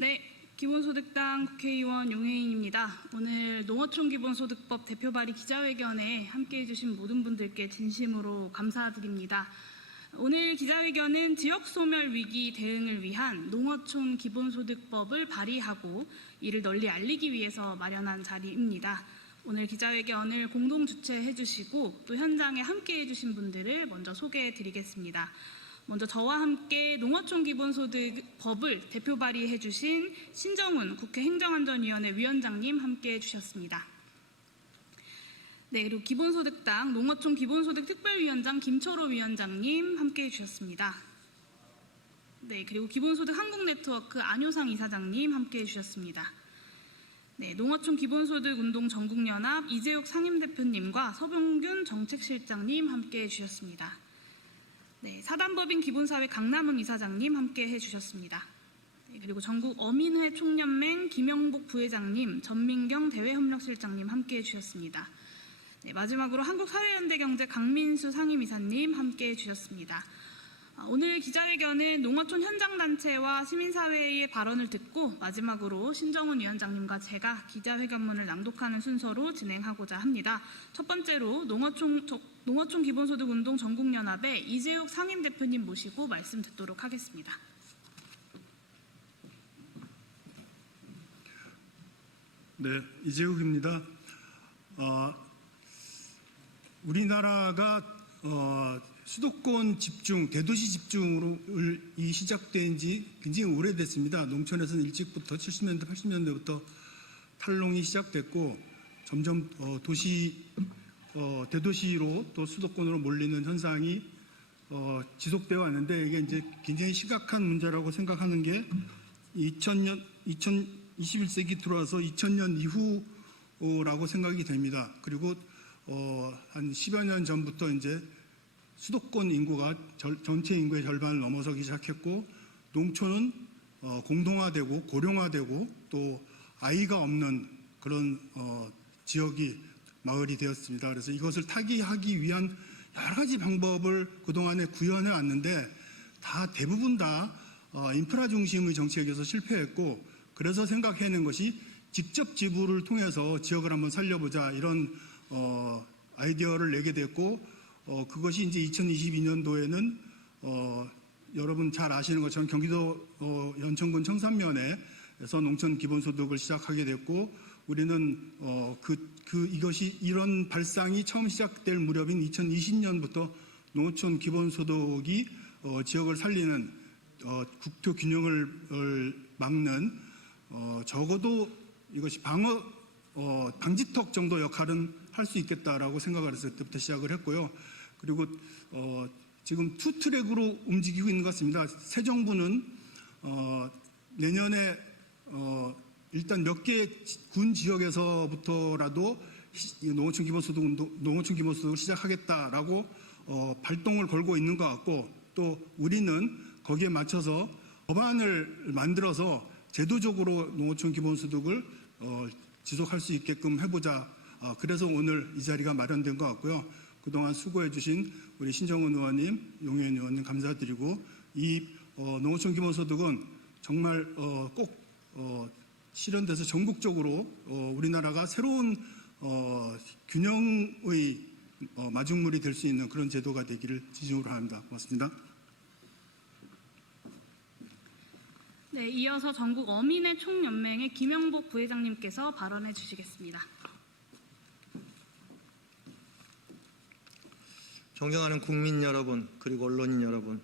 네, 기본소득당 국회의원 용혜인입니다. 오늘 농어촌 기본소득법 대표 발의 기자회견에 함께해 주신 모든 분들께 진심으로 감사드립니다. 오늘 기자회견은 지역소멸 위기 대응을 위한 농어촌 기본소득법을 발의하고 이를 널리 알리기 위해서 마련한 자리입니다. 오늘 기자회견을 공동 주최해 주시고 또 현장에 함께해 주신 분들을 먼저 소개해 드리겠습니다. 먼저 저와 함께 농어촌 기본소득법을 대표 발의해 주신 신정훈 국회 행정안전위원회 위원장님 함께해 주셨습니다. 네, 그리고 기본소득당 농어촌 기본소득 특별위원장 김철호 위원장님 함께해 주셨습니다. 네, 그리고 기본소득 한국네트워크 안효상 이사장님 함께해 주셨습니다. 네, 농어촌 기본소득 운동 전국연합 이재욱 상임대표님과 서병균 정책실장님 함께해 주셨습니다. 네, 사단법인 기본사회 강남은 이사장님 함께해 주셨습니다. 네, 그리고 전국 어민회 총연맹 김영복 부회장님, 전민경 대외협력실장님 함께해 주셨습니다. 네, 마지막으로 한국사회연대경제 강민수 상임이사님 함께해 주셨습니다. 오늘 기자회견은 농어촌 현장단체와 시민사회의 발언을 듣고 마지막으로 신정훈 위원장님과 제가 기자회견문을 낭독하는 순서로 진행하고자 합니다. 첫 번째로 농어촌 기본소득운동 전국연합의 이재욱 상임대표님 모시고 말씀 듣도록 하겠습니다. 네, 이재욱입니다. 우리나라가 수도권 집중, 대도시 집중으로 시작된 지 굉장히 오래됐습니다. 농촌에서는 일찍부터 70년대, 80년대부터 탈농이 시작됐고 점점 대도시로 또 수도권으로 몰리는 현상이 지속되어 왔는데 이게 이제 굉장히 심각한 문제라고 생각하는 게 21세기 들어와서 2000년 이후라고 생각이 됩니다. 그리고 한 10여 년 전부터 이제 수도권 인구가 전체 인구의 절반을 넘어서기 시작했고 농촌은 공동화되고 고령화되고 또 아이가 없는 그런 지역이 마을이 되었습니다. 그래서 이것을 타개하기 위한 여러 가지 방법을 그동안에 구현해 왔는데 대부분 다 인프라 중심의 정책에서 실패했고 그래서 생각해낸 것이 직접 지불을 통해서 지역을 한번 살려보자 이런 아이디어를 내게 됐고 그것이 이제 2022년도에는 여러분 잘 아시는 것처럼 경기도 연천군 청산면에서 농촌 기본소득을 시작하게 됐고 우리는 이것이 이런 발상이 처음 시작될 무렵인 2020년부터 농어촌 기본소득이 지역을 살리는 국토 균형을 막는 적어도 이것이 방지턱 정도 역할은 할 수 있겠다라고 생각을 해서 그때부터 시작을 했고요. 그리고 지금 투 트랙으로 움직이고 있는 것 같습니다. 새 정부는 내년에 일단 몇 개 군 지역에서부터라도 농어촌 기본소득을 시작하겠다라고 발동을 걸고 있는 것 같고 또 우리는 거기에 맞춰서 법안을 만들어서 제도적으로 농어촌 기본소득을 지속할 수 있게끔 해보자. 그래서 오늘 이 자리가 마련된 것 같고요. 그동안 수고해 주신 우리 신정훈 의원님, 용혜인 의원님 감사드리고 이 농어촌 기본소득은 정말 꼭 실현돼서 전국적으로 우리나라가 새로운 균형의 마중물이 될 수 있는 그런 제도가 되기를 진심으로 바랍니다. 고맙습니다. 네, 이어서 전국 어민회 총연맹의 김영복 부회장님께서 발언해 주시겠습니다. 존경하는 국민 여러분 그리고 언론인 여러분,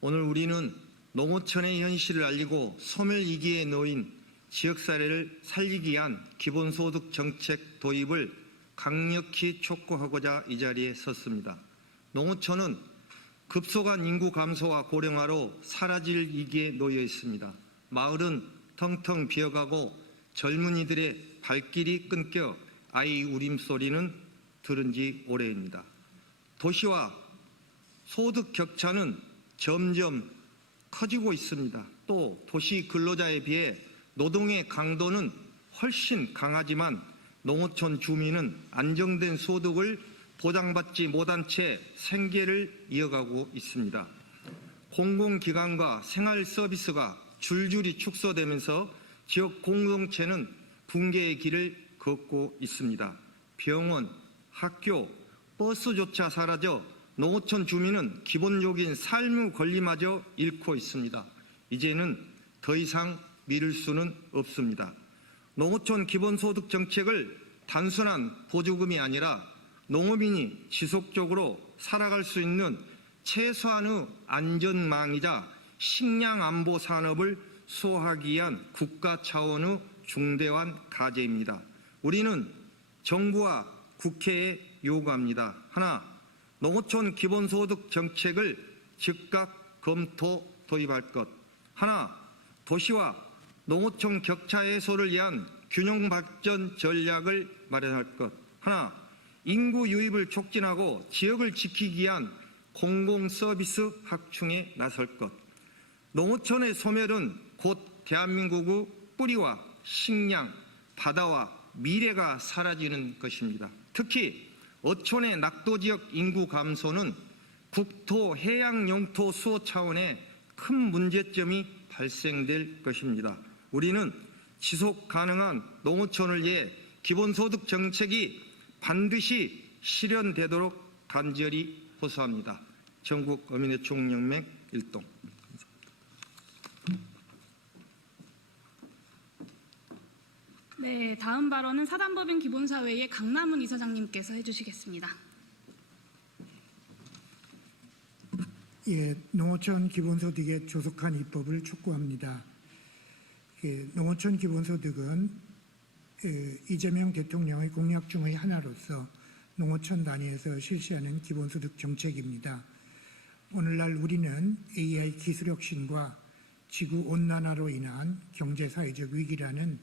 오늘 우리는 농어촌의 현실을 알리고 소멸위기에 놓인 지역사회를 살리기 위한 기본소득 정책 도입을 강력히 촉구하고자 이 자리에 섰습니다. 농어촌은 급속한 인구 감소와 고령화로 사라질 위기에 놓여 있습니다. 마을은 텅텅 비어가고 젊은이들의 발길이 끊겨 아이 울음소리는 들은 지 오래입니다. 도시와 소득 격차는 점점 커지고 있습니다. 또 도시 근로자에 비해 노동의 강도는 훨씬 강하지만 농어촌 주민은 안정된 소득을 보장받지 못한 채 생계를 이어가고 있습니다. 공공기관과 생활 서비스가 줄줄이 축소되면서 지역 공동체는 붕괴의 길을 걷고 있습니다. 병원, 학교, 버스조차 사라져 농어촌 주민은 기본적인 삶의 권리마저 잃고 있습니다. 이제는 더 이상 미룰 수는 없습니다. 농어촌 기본소득 정책을 단순한 보조금이 아니라 농어민이 지속적으로 살아갈 수 있는 최소한의 안전망이자 식량 안보 산업을 수호하기 위한 국가 차원의 중대한 과제입니다. 우리는 정부와 국회에 요구합니다. 하나, 농어촌 기본소득 정책을 즉각 검토 도입할 것. 하나, 도시와 농어촌 격차 해소를 위한 균형 발전 전략을 마련할 것. 하나, 인구 유입을 촉진하고 지역을 지키기 위한 공공 서비스 확충에 나설 것. 농어촌의 소멸은 곧 대한민국의 뿌리와 식량, 바다와 미래가 사라지는 것입니다. 특히 어촌의 낙도지역 인구 감소는 국토 해양 영토 수호 차원의 큰 문제점이 발생될 것입니다. 우리는 지속 가능한 농어촌을 위해 기본소득 정책이 반드시 실현되도록 간절히 호소합니다. 전국 어민의 총연맹 일동. 네, 다음 발언은 사단법인 기본사회의 강남훈 이사장님께서 해주시겠습니다. 예, 농어촌 기본소득의 조속한 입법을 촉구합니다. 농어촌 기본소득은 이재명 대통령의 공약 중의 하나로서 농어촌 단위에서 실시하는 기본소득 정책입니다. 오늘날 우리는 AI 기술 혁신과 지구온난화로 인한 경제사회적 위기라는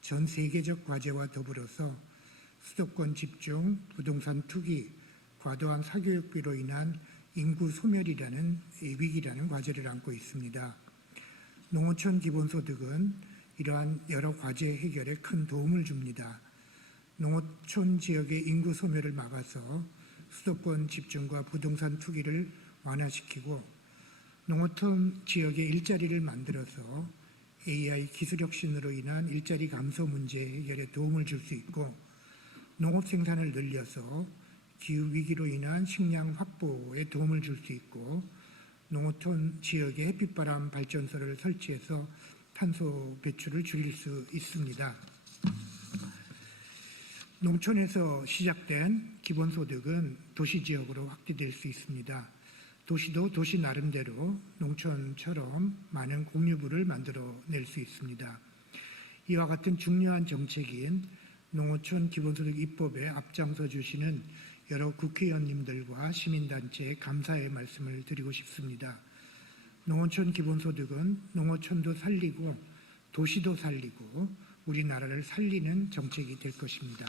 전 세계적 과제와 더불어서 수도권 집중, 부동산 투기, 과도한 사교육비로 인한 인구 소멸이라는 위기라는 과제를 안고 있습니다. 농어촌 기본소득은 이러한 여러 과제 해결에 큰 도움을 줍니다. 농어촌 지역의 인구 소멸을 막아서 수도권 집중과 부동산 투기를 완화시키고 농어촌 지역의 일자리를 만들어서 AI 기술 혁신으로 인한 일자리 감소 문제 해결에 도움을 줄 수 있고 농업 생산을 늘려서 기후 위기로 인한 식량 확보에 도움을 줄 수 있고 농어촌 지역에 햇빛바람 발전소를 설치해서 탄소 배출을 줄일 수 있습니다. 농촌에서 시작된 기본소득은 도시 지역으로 확대될 수 있습니다. 도시도 도시 나름대로 농촌처럼 많은 공유부를 만들어낼 수 있습니다. 이와 같은 중요한 정책인 농어촌 기본소득 입법에 앞장서 주시는 여러 국회의원님들과 시민단체에 감사의 말씀을 드리고 싶습니다. 농어촌 기본소득은 농어촌도 살리고 도시도 살리고 우리나라를 살리는 정책이 될 것입니다.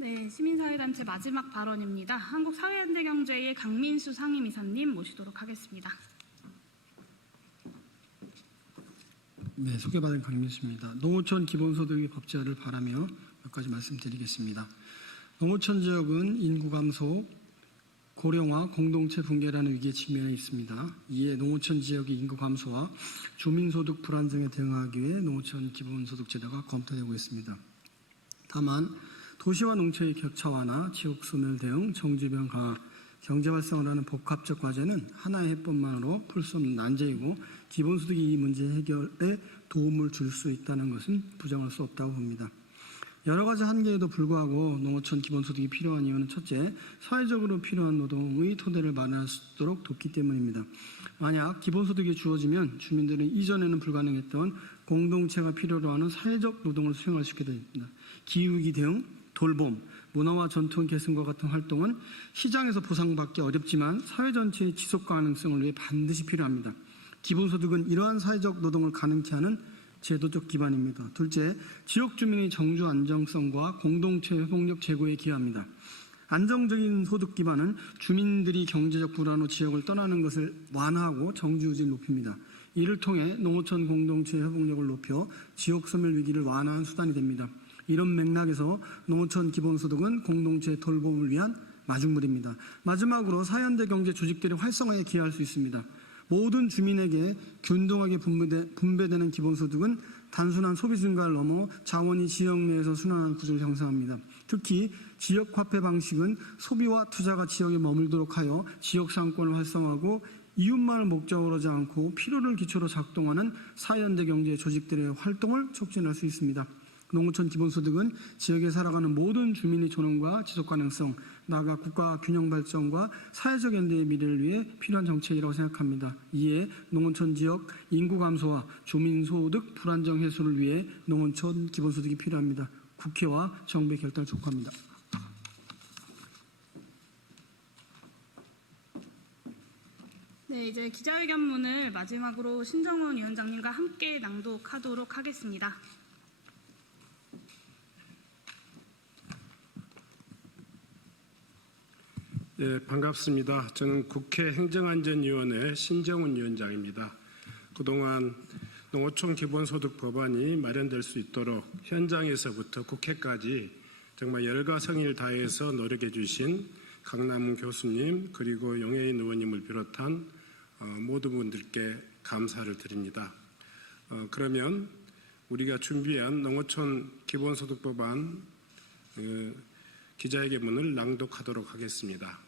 네, 시민사회단체 마지막 발언입니다. 한국사회현대경제의 강민수 상임이사님 모시도록 하겠습니다. 네, 소개받은 강민수입니다. 농어촌 기본소득의 법제화를 바라며 몇 가지 말씀드리겠습니다. 농어촌 지역은 인구 감소, 고령화, 공동체 붕괴라는 위기에 직면해 있습니다. 이에 농어촌 지역의 인구 감소와 주민소득 불안정에 대응하기 위해 농어촌 기본소득 제도가 검토되고 있습니다. 다만 도시와 농촌의 격차 완화, 지역 소멸 대응, 정주변 강화, 경제 활성화를 하는 복합적 과제는 하나의 해법만으로 풀 수 없는 난제이고 기본소득이 이 문제 해결에 도움을 줄 수 있다는 것은 부정할 수 없다고 봅니다. 여러 가지 한계에도 불구하고 농어촌 기본소득이 필요한 이유는 첫째, 사회적으로 필요한 노동의 토대를 마련할 수 있도록 돕기 때문입니다. 만약 기본소득이 주어지면 주민들은 이전에는 불가능했던 공동체가 필요로 하는 사회적 노동을 수행할 수 있게 됩니다. 기후위기 대응, 돌봄, 문화와 전통 계승과 같은 활동은 시장에서 보상받기 어렵지만 사회 전체의 지속 가능성을 위해 반드시 필요합니다. 기본소득은 이러한 사회적 노동을 가능케 하는 제도적 기반입니다. 둘째, 지역 주민의 정주 안정성과 공동체 회복력 제고에 기여합니다. 안정적인 소득 기반은 주민들이 경제적 불안 후 지역을 떠나는 것을 완화하고 정주 유지를 높입니다. 이를 통해 농어촌 공동체 회복력을 높여 지역 소멸 위기를 완화하는 수단이 됩니다. 이런 맥락에서 농어촌 기본소득은 공동체 돌봄을 위한 마중물입니다. 마지막으로 사연대 경제 조직들의 활성화에 기여할 수 있습니다. 모든 주민에게 균등하게 분배되는 기본소득은 단순한 소비 증가를 넘어 자원이 지역 내에서 순환하는 구조를 형성합니다. 특히 지역화폐 방식은 소비와 투자가 지역에 머물도록 하여 지역 상권을 활성화하고 이웃만을 목적으로 하지 않고 필요를 기초로 작동하는 사연대 경제 조직들의 활동을 촉진할 수 있습니다. 농어촌 기본소득은 지역에 살아가는 모든 주민의 존엄과 지속가능성, 나아가 국가 균형 발전과 사회적 연대의 미래를 위해 필요한 정책이라고 생각합니다. 이에 농어촌 지역 인구 감소와 주민소득 불안정 해소를 위해 농어촌 기본소득이 필요합니다. 국회와 정부의 결단을 촉구합니다. 네, 이제 기자회견문을 마지막으로 신정훈 위원장님과 함께 낭독하도록 하겠습니다. 네, 반갑습니다. 저는 국회 행정안전위원회 신정훈 위원장입니다. 그동안 농어촌 기본소득 법안이 마련될 수 있도록 현장에서부터 국회까지 정말 열과 성의를 다해서 노력해 주신 강남훈 교수님 그리고 용해인 의원님을 비롯한 모든 분들께 감사를 드립니다. 그러면 우리가 준비한 농어촌 기본소득 법안 기자회견문을 낭독하도록 하겠습니다.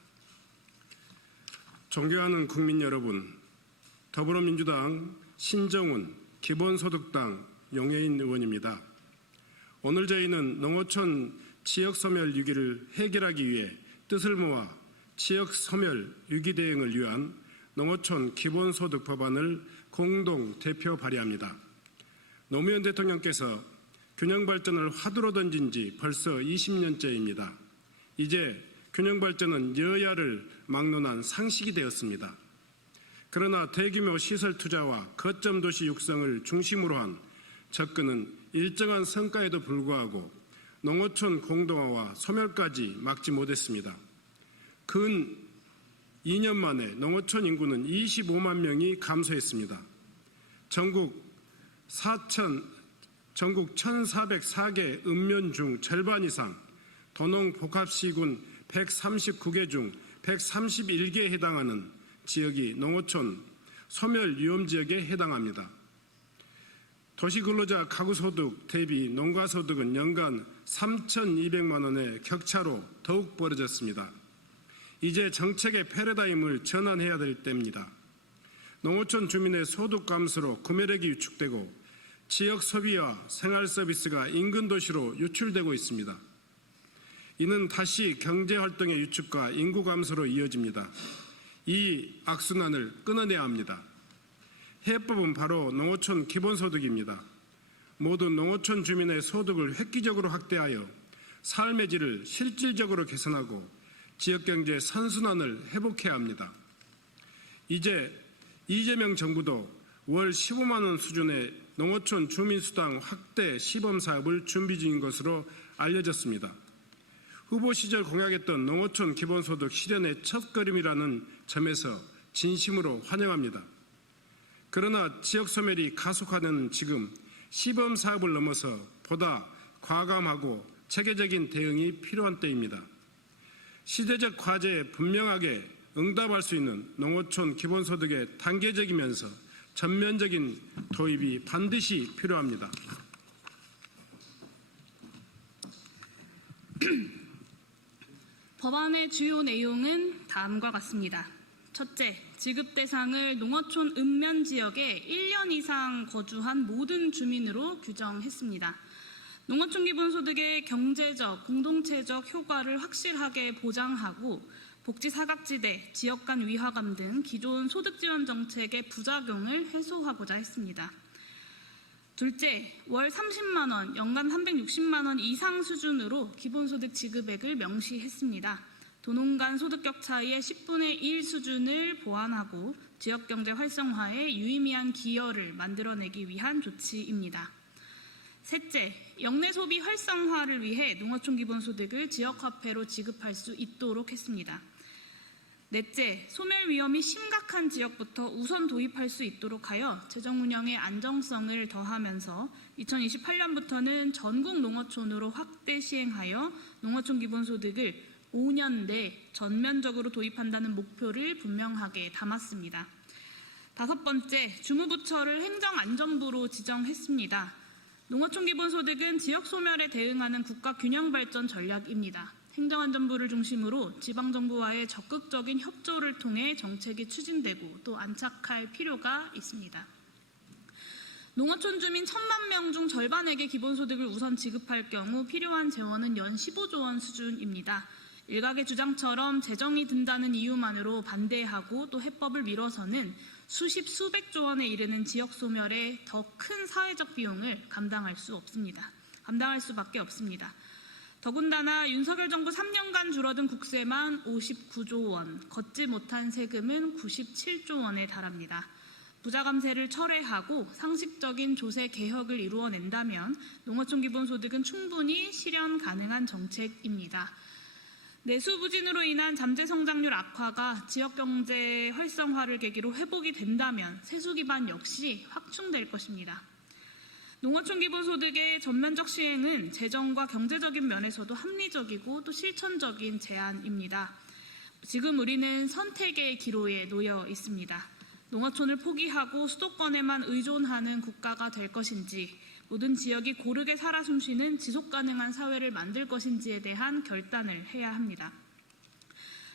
존경하는 국민 여러분, 더불어민주당 신정훈 기본소득당 용해인 의원입니다. 오늘 저희는 농어촌 지역소멸 위기를 해결하기 위해 뜻을 모아 지역소멸 위기 대응을 위한 농어촌 기본소득 법안을 공동 대표 발의합니다. 노무현 대통령께서 균형발전을 화두로 던진 지 벌써 20년째입니다. 이제 균형발전은 여야를 막론한 상식이 되었습니다. 그러나 대규모 시설 투자와 거점 도시 육성을 중심으로 한 접근은 일정한 성과에도 불구하고 농어촌 공동화와 소멸까지 막지 못했습니다. 근 2년 만에 농어촌 인구는 25만 명이 감소했습니다. 전국 1,404개 읍면 중 절반 이상, 도농복합시군 139개 중 131개에 해당하는 지역이 농어촌 소멸 위험 지역에 해당합니다. 도시근로자 가구소득 대비 농가소득은 연간 3,200만 원의 격차로 더욱 벌어졌습니다. 이제 정책의 패러다임을 전환해야 될 때입니다. 농어촌 주민의 소득 감소로 구매력이 위축되고 지역 소비와 생활 서비스가 인근 도시로 유출되고 있습니다. 이는 다시 경제활동의 위축과 인구 감소로 이어집니다. 이 악순환을 끊어내야 합니다. 해법은 바로 농어촌 기본소득입니다. 모든 농어촌 주민의 소득을 획기적으로 확대하여 삶의 질을 실질적으로 개선하고 지역경제 선순환을 회복해야 합니다. 이제 이재명 정부도 월 15만 원 수준의 농어촌 주민수당 확대 시범사업을 준비 중인 것으로 알려졌습니다. 후보 시절 공약했던 농어촌 기본소득 실현의 첫걸음이라는 점에서 진심으로 환영합니다. 그러나 지역소멸이 가속화되는 지금 시범사업을 넘어서 보다 과감하고 체계적인 대응이 필요한 때입니다. 시대적 과제에 분명하게 응답할 수 있는 농어촌 기본소득의 단계적이면서 전면적인 도입이 반드시 필요합니다. 법안의 주요 내용은 다음과 같습니다. 첫째, 지급 대상을 농어촌 읍면 지역에 1년 이상 거주한 모든 주민으로 규정했습니다. 농어촌 기본소득의 경제적, 공동체적 효과를 확실하게 보장하고 복지 사각지대, 지역 간 위화감 등 기존 소득 지원 정책의 부작용을 해소하고자 했습니다. 둘째, 월 30만 원, 연간 360만 원 이상 수준으로 기본소득 지급액을 명시했습니다. 도농 간 소득 격차의 10분의 1 수준을 보완하고 지역경제 활성화에 유의미한 기여를 만들어내기 위한 조치입니다. 셋째, 역내 소비 활성화를 위해 농어촌 기본소득을 지역화폐로 지급할 수 있도록 했습니다. 넷째, 소멸 위험이 심각한 지역부터 우선 도입할 수 있도록 하여 재정 운영의 안정성을 더하면서 2028년부터는 전국 농어촌으로 확대 시행하여 농어촌 기본소득을 5년 내 전면적으로 도입한다는 목표를 분명하게 담았습니다. 5번째, 주무부처를 행정안전부로 지정했습니다. 농어촌 기본소득은 지역 소멸에 대응하는 국가 균형 발전 전략입니다. 행정안전부를 중심으로 지방정부와의 적극적인 협조를 통해 정책이 추진되고 또 안착할 필요가 있습니다. 농어촌 주민 1,000만 명 중 절반에게 기본소득을 우선 지급할 경우 필요한 재원은 연 15조 원 수준입니다. 일각의 주장처럼 재정이 든다는 이유만으로 반대하고 또 해법을 미뤄서는 수십 수백조 원에 이르는 지역 소멸의 더 큰 사회적 비용을 감당할 수밖에 없습니다. 더군다나 윤석열 정부 3년간 줄어든 국세만 59조 원, 걷지 못한 세금은 97조 원에 달합니다. 부자 감세를 철회하고 상식적인 조세 개혁을 이루어낸다면 농어촌 기본소득은 충분히 실현 가능한 정책입니다. 내수 부진으로 인한 잠재 성장률 악화가 지역 경제 활성화를 계기로 회복이 된다면 세수 기반 역시 확충될 것입니다. 농어촌 기본소득의 전면적 시행은 재정과 경제적인 면에서도 합리적이고 또 실천적인 제안입니다. 지금 우리는 선택의 기로에 놓여 있습니다. 농어촌을 포기하고 수도권에만 의존하는 국가가 될 것인지, 모든 지역이 고르게 살아 숨쉬는 지속가능한 사회를 만들 것인지에 대한 결단을 해야 합니다.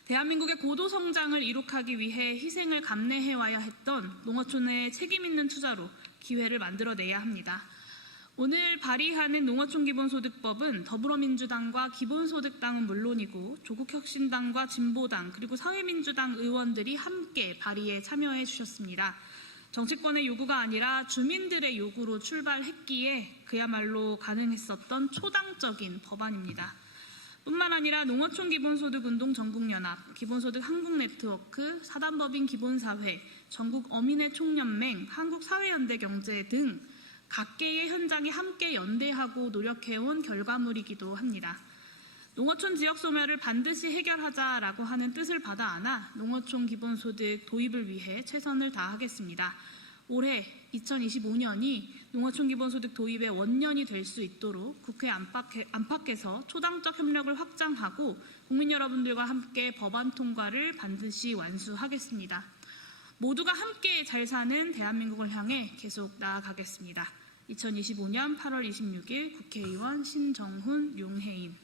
대한민국의 고도 성장을 이룩하기 위해 희생을 감내해와야 했던 농어촌의 책임있는 투자로 기회를 만들어내야 합니다. 오늘 발의하는 농어촌 기본소득법은 더불어민주당과 기본소득당은 물론이고 조국혁신당과 진보당 그리고 사회민주당 의원들이 함께 발의에 참여해 주셨습니다. 정치권의 요구가 아니라 주민들의 요구로 출발했기에 그야말로 가능했었던 초당적인 법안입니다. 뿐만 아니라 농어촌 기본소득 운동 전국연합, 기본소득 한국네트워크, 사단법인 기본사회, 전국 어민의 총연맹, 한국사회연대경제 등 각계의 현장이 함께 연대하고 노력해온 결과물이기도 합니다. 농어촌 지역 소멸을 반드시 해결하자라고 하는 뜻을 받아 안아 농어촌 기본소득 도입을 위해 최선을 다하겠습니다. 올해 2025년이 농어촌 기본소득 도입의 원년이 될 수 있도록 국회 안팎에서 초당적 협력을 확장하고 국민 여러분들과 함께 법안 통과를 반드시 완수하겠습니다. 모두가 함께 잘 사는 대한민국을 향해 계속 나아가겠습니다. 2025년 8월 26일 국회의원 신정훈, 용해인.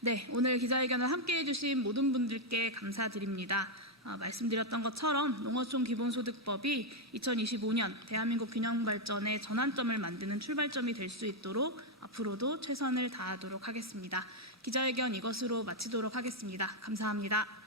네, 오늘 기자회견을 함께해 주신 모든 분들께 감사드립니다. 말씀드렸던 것처럼 농어촌 기본소득법이 2025년 대한민국 균형발전의 전환점을 만드는 출발점이 될 수 있도록 앞으로도 최선을 다하도록 하겠습니다. 기자회견 이것으로 마치도록 하겠습니다. 감사합니다.